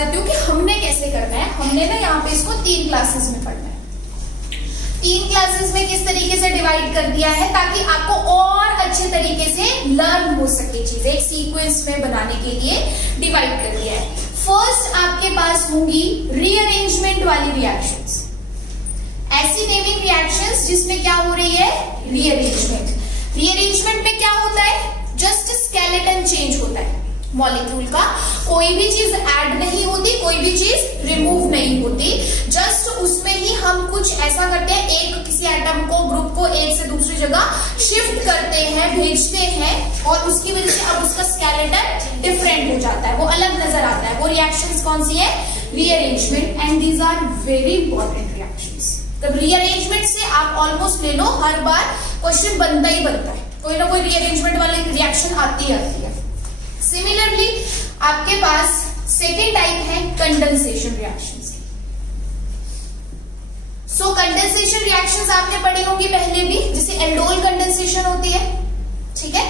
देती हूँ कि हमने कैसे करना है। हमने ना यहाँ पे इसको 3 क्लासेस में पढ़ना है। 3 क्लासेस में किस तरीके से डिवाइड कर दिया है ताकि आपको और अच्छे तरीके से लर्न हो सके चीजें, एक सीक्वेंस में बनाने के लिए डिवाइड कर दिया है। फर्स्ट आपके पास होंगी रीअरेंजमेंट वाली रिएक्शंस, ऐसी नेमिंग रिएक्शंस जिसमें क्या हो रही है, रीअरेंजमेंट। रीअरेंजमेंट में क्या होता है, जस्ट स्केलेटन चेंज होता है मॉलिक्यूल का, कोई भी चीज ऐड नहीं होती, कोई भी चीज रिमूव नहीं होती, जस्ट उसमें ही हम कुछ ऐसा करते हैं, एक किसी एटम को, ग्रुप को एक से दूसरी जगह शिफ्ट करते हैं, भेजते हैं, और उसकी वजह से अब उसका स्केलेटन डिफरेंट हो जाता है, वो अलग नजर आता है। वो रिएक्शंस कौन सी है, rearrangement, and these are very important reactions. तब रीअरेंजमेंट से आप ऑलमोस्ट ले लो, हर बार क्वेश्चन बनता ही बनता है, कोई ना कोई रीअरेंजमेंट वाली रिएक्शन आती है। सिमिलरली आपके पास सेकेंड टाइप है कंडेंसेशन रिएक्शंस। सो कंडेंसेशन रिएक्शंस आपने पढ़ी होगी पहले भी, जैसे एल्डोल कंडेंसेशन होती है, ठीक है।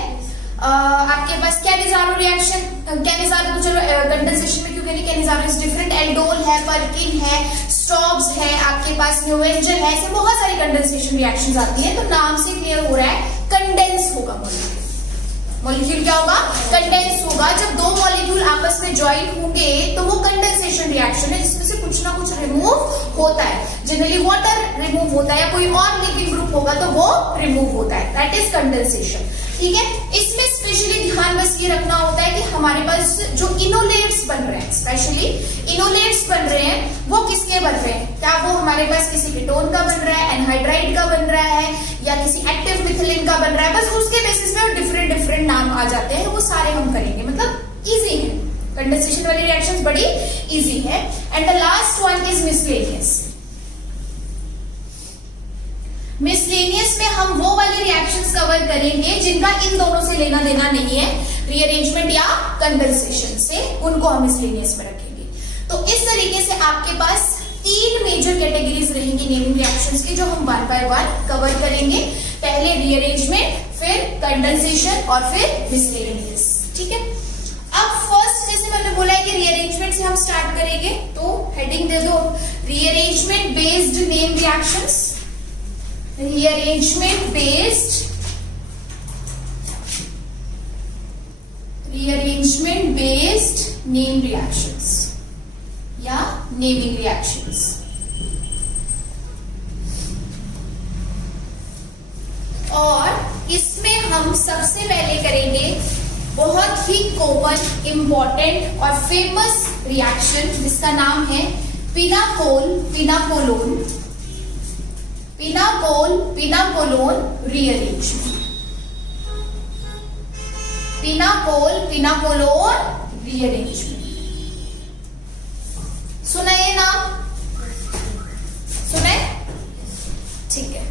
आपके पास कैनिजारो रिएक्शन, कैनिजारो तो चलो कंडेंसेशन में क्यों कह रही, कैनिजारो इज डिफरेंट, एल्डोल है, पर्किन है, स्ट्रॉब्स है, आपके पास न्यूएंजल है, ऐसे बहुत सारी कंडेंसेशन रिएक्शंस आती है। तो नाम से क्लियर हो रहा है कंडेंस होगा मॉलिक्यूल। मॉलिक्यूल क्या होगा, कंडेंस होगा। जब दो मॉलिक्यूल आपस में ज्वाइन होंगे तो वो कंडेंसेशन रिएक्शन है, जिसमें से कुछ ना कुछ रिमूव होता है। जनरली वाटर रिमूव होता है, या कोई और लिविंग ग्रुप होगा तो वो रिमूव होता है, दैट इज कंडेंसेशन, ठीक है। इसमें स्पेशली ध्यान बस ये रखना होता है कि हमारे पास जो इनोलेट्स बन रहे हैं, स्पेशली इनोलेट्स बन रहे हैं, वो किसके बन रहे हैं, क्या वो हमारे पास किसी कीटोन का बन रहा है, एनहाइड्राइड का बन रहा है, या किसी एक्टिव मिथिलिन का बन रहा है, बस उसके बेसिस पे डिफरेंट डिफरेंट नाम आ जाते हैं, वो सारे हम करेंगे, मतलब इजी है। कंडेंसेशन वाली रिएक्शंस बड़ी इजी है। And the last one is miscellaneous. Miscellaneous में हम वो वाली रिएक्शंस कवर करेंगे जिनका इन दोनों से लेना देना नहीं है, रीअरेंजमेंट या कंडेंसेशन से, उनको हम मिसलेनियस में रखेंगे। तो इस तरीके से आपके पास 3 मेजर कैटेगरीज रहेंगी नेमिंग रिएक्शंस की, जो हम 1 बाय 1 कवर करेंगे। पहले रीअरेंजमेंट, फिर कंडेंसेशन और फिर मिसलेनियस, ठीक है। अब फर्स्ट जैसे मैंने बोला है कि रीअरेंजमेंट से हम स्टार्ट करेंगे, तो हेडिंग दे दो rearrangement based name reactions. Rearrangement based name reactions या नेमिंग रिएक्शंस। और इसमें हम सबसे पहले करेंगे बहुत ही कॉमन, इंपॉर्टेंट और फेमस रिएक्शन, जिसका नाम है पिनाकोल पिनाकोलोन रीअरेंजमेंट। पिनाकोल पिनाकोलोन रीअरेंजमेंट, सुना ये नाम, सुने, ठीक है।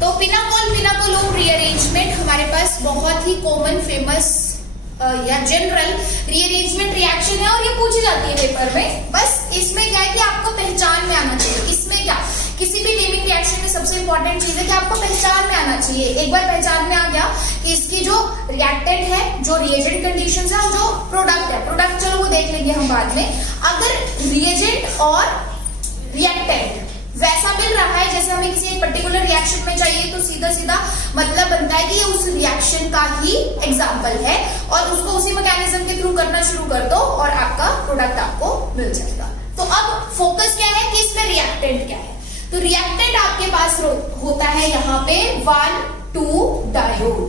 तो पिनाकोल पिनाकोलोन रीअरेंजमेंट हमारे पास बहुत ही कॉमन, फेमस या जनरल रीअरेंजमेंट रिएक्शन है, और ये पूछी जाती है पेपर में। बस इसमें क्या है कि आपको पहचान में आना चाहिए। इसमें क्या, किसी भी नेमिंग रिएक्शन में सबसे इंपॉर्टेंट चीज है कि आपको पहचान में आना चाहिए। एक बार पहचान में आ गया कि इसकी जो रिएक्टेंट है, जो रिएजेंट कंडीशंस है, और जो प्रोडक्ट है, प्रोडक्ट चलो वो देख लेंगे हम बाद में। अगर रिएजेंट और रिएक्टेंट वैसा मिल रहा है जैसे हमें किसी एक पर्टिकुलर रिएक्शन में चाहिए, तो सीधा सीधा मतलब बनता है कि ये उस रिएक्शन का ही एग्जाम्पल है, और उसको उसी मैकेनिज्म के थ्रू करना शुरू कर दो और आपका प्रोडक्ट आपको मिल जाएगा। तो अब फोकस क्या है कि इसमें रिएक्टेंट क्या है। तो रिएक्टेंट आपके पास होता है यहाँ पे 1,2-डायोल।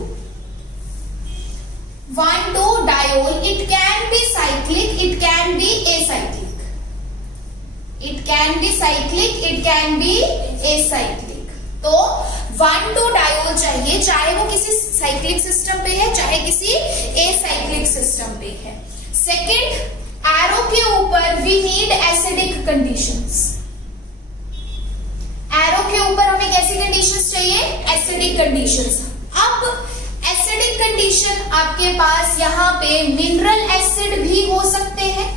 1,2-डायोल, it can be cyclic, it can be acyclic. It can be cyclic, it can be acyclic। तो 1,2-डायोल चाहिए, चाहे वो किसी साइक्लिक सिस्टम पे है, चाहे किसी एसाइक्लिक सिस्टम पे है। सेकंड, एरो के ऊपर we need acidic conditions. Arrow के ऊपर हमें कैसी कंडीशंस चाहिए, एसिडिक कंडीशंस। अब एसिडिक कंडीशन आपके पास यहाँ पे मिनरल एसिड भी हो सकते हैं।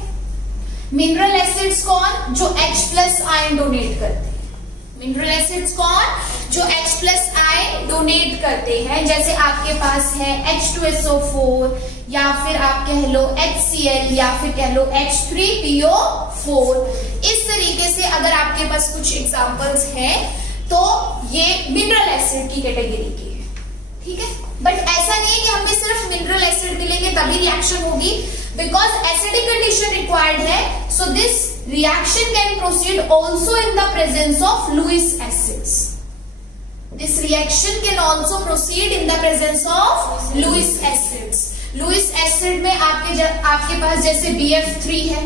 मिनरल एसिड्स कौन, जो H+ आयन डोनेट करते हैं। मिनरल एसिड्स कौन, जो H+ आयन डोनेट करते हैं, जैसे आपके पास है H2SO4 या फिर आप कह लो HCl या फिर कह लो H3PO4। इस तरीके से अगर आपके पास कुछ एग्जांपल्स हैं तो ये मिनरल एसिड की कैटेगरी की है, ठीक है। बट ऐसा नहीं है कि हमें सिर्फ मिनरल एसिड मिलेंगे तभी रिएक्शन होगी, बिकॉज एसिडिक कंडीशन रिक्वायर्ड है, so this reaction can proceed also in the presence of Lewis acids. This reaction can also proceed in the presence of Lewis acids. Lewis acid में आपके पास जैसे BF3 है,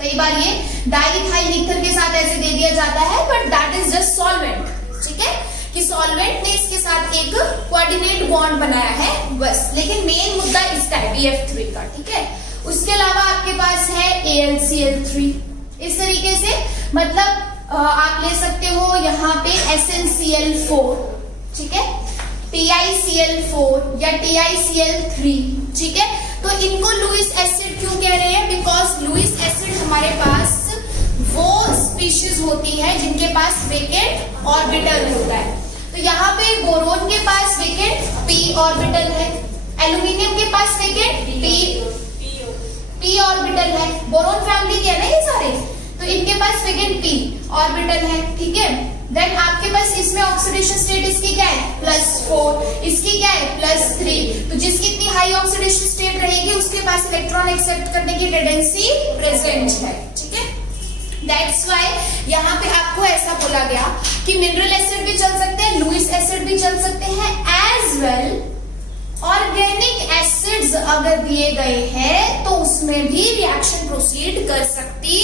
कई बार ये diethyl ether के साथ ऐसे दे दिया जाता है, but that is just solvent, ठीक है, कि सॉल्वेंट ने इसके साथ एक कोऑर्डिनेट बॉन्ड बनाया है बस, लेकिन मेन मुद्दा इसका है BF3 का, ठीक है। उसके अलावा आपके पास है AlCl3। इस तरीके से मतलब आप ले सकते हो यहाँ पे SnCl4, ठीक है, TiCl4 या TiCl3, ठीक है। तो इनको लुईस एसिड क्यों कह रहे हैं? बिकॉज लुईस एसिड हमारे पास वो स्पीशीज होती है जिनके पास वेकेंट ऑर्बिटल होता है। तो यहाँ पे बोरोन के पास वेकेंट p ऑर्बिटल है, एल्यूमिनियम के पास वेकेंट p ऑर्बिटल है। बोरोन फैमिली के है ना ये सारे, तो इनके पास वेकेंट p ऑर्बिटल है, ठीक है। देन आपके पास इसमें ऑक्सीडेशन स्टेट इसकी क्या है? +4, इसकी क्या है? +3। तो जिसकी इतनी हाई ऑक्सीडेशन स्टेट रहेगी उसके पास इलेक्ट्रॉन एक्सेप्ट करने की टेंडेंसी प्रेजेंट है, ठीक है। दैट्स व्हाई यहाँ पे आपको ऐसा बोला गया कि मिनरल एसिड भी चल सकते हैं, लुईस एसिड भी चल सकते हैं, एज वेल ऑर्गेनिक एसिड्स अगर दिए गए हैं तो उसमें भी रिएक्शन प्रोसीड कर सकती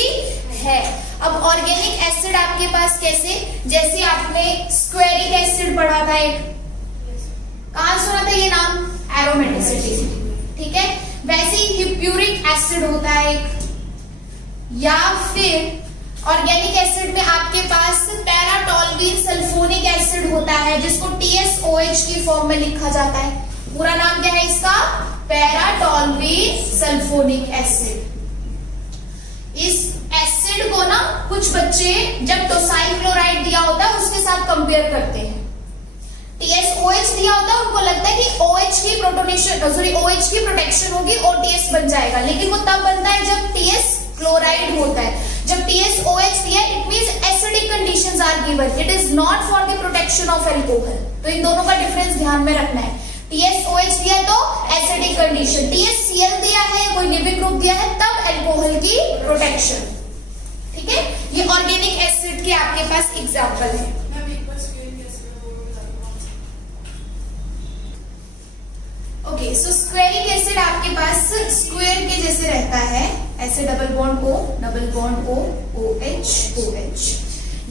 है। अब ऑर्गेनिक एसिड आपके पास कैसे? जैसे आपने स्क्वेरिक एसिड पढ़ा था, एक कहां सुना था ये नाम? एरोमेटिसिटी, ठीक है। वैसे ही हिप्यूरिक एसिड होता है एक, या फिर ऑर्गेनिक एसिड में आपके पास पैराटोल्यूइन सल्फोनिक एसिड होता है जिसको TSOH की फॉर्म में लिखा जाता है। पूरा नाम क्या है इसका? Paratoluene sulphonic acid. इस एसिड को ना कुछ बच्चे जब टोसाइल क्लोराइड दिया होता है उसके साथ कंपेयर करते हैं। TSOH दिया होता है, उनको लगता है कि OH की OH की प्रोटेक्शन होगी, OTS बन जाएगा, लेकिन वो तब बनता है जब TS क्लोराइड होता है। जब TSOH दिया it means acidic conditions are given, it is not for the protection of alcohol. तो इन दोनों का डिफरेंस ध्यान में रखना है। TSOH दिया तो एसिडिक कंडीशन, TSCl दिया है, कोई लिविंग ग्रुप दिया है, तब अल्कोहल की प्रोटेक्शन, ठीक है। ये ऑर्गेनिक एसिड के आपके पास एग्जांपल है। ओके, सो स्क्वेरिक एसिड आपके पास स्क्वायर के जैसे रहता है, ऐसे डबल बॉन्ड O OH।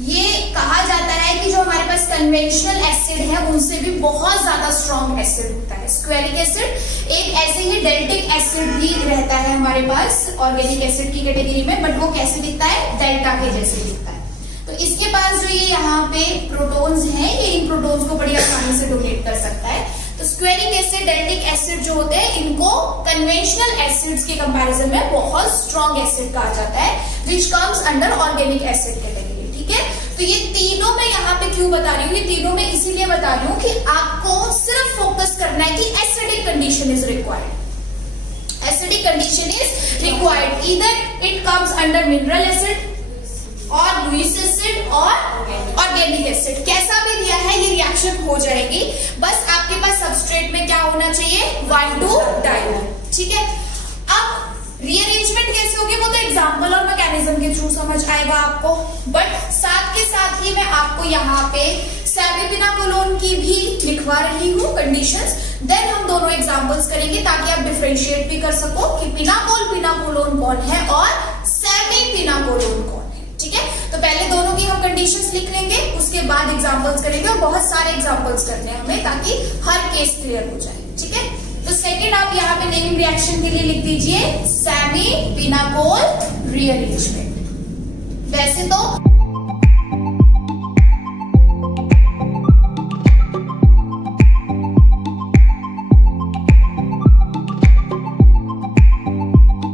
ये कहा जाता है कि जो हमारे पास कन्वेंशनल एसिड है उनसे भी बहुत ज्यादा स्ट्रॉन्ग एसिड होता है स्क्वेरिक एसिड। एक ऐसे ही डेल्टिक एसिड भी रहता है हमारे पास ऑर्गेनिक एसिड की कैटेगरी में, बट वो कैसे दिखता है? डेल्टा के जैसे दिखता है। तो इसके पास जो ये यहाँ पे प्रोटॉन्स हैं, ये इन प्रोटॉन्स को बड़ी आसानी से डोनेट कर सकता है। तो स्क्वेरिक एसिड, डेल्टिक एसिड जो होते हैं इनको कन्वेंशनल एसिड्स के कंपैरिजन में बहुत स्ट्रॉन्ग एसिड कहा जाता है, which comes under organic acid category, ठीक है। तो ये तीनों मैं यहाँ पे क्यों बता रही हूँ? ये तीनों मैं इसीलिए बता रही हूँ कि आपको सिर्फ फोकस करना है कि acidic condition is required. Acidic condition is required, either it comes under mineral acid और लुईस एसिड और ऑर्गेनिक एसिड। कैसा भी दिया है ये रिएक्शन हो जाएगी, बस आपके पास सबस्ट्रेट में क्या होना चाहिए? 1,2-डाई, ठीक है। अब रीअरेंजमेंट कैसे होगी वो तो एग्जांपल और मैकेनिज्म के थ्रू समझ आएगा आपको, बट साथ के साथ ही मैं आपको यहाँ पे सैबिपिनाकोलोन की भी लिखवा रही हूँ कंडीशंस। देन हम दोनों एग्जांपल्स करेंगे ताकि आप डिफरेंशिएट भी कर सको कि पिनाकोलोन कौन है और सैबिपिनाकोलोन कौन है, ठीक है। तो पहले दोनों की हम कंडीशंस लिख लेंगे, उसके बाद एग्जांपल्स करेंगे और बहुत सारे एग्जांपल्स करने हैं हमें ताकि हर केस क्लियर हो जाए, ठीक है। तो सेकंड आप यहाँ पे नेमिंग रिएक्शन के लिए लिख दीजिए सैबिपिनाकोल रीअरेंजमेंट। वैसे तो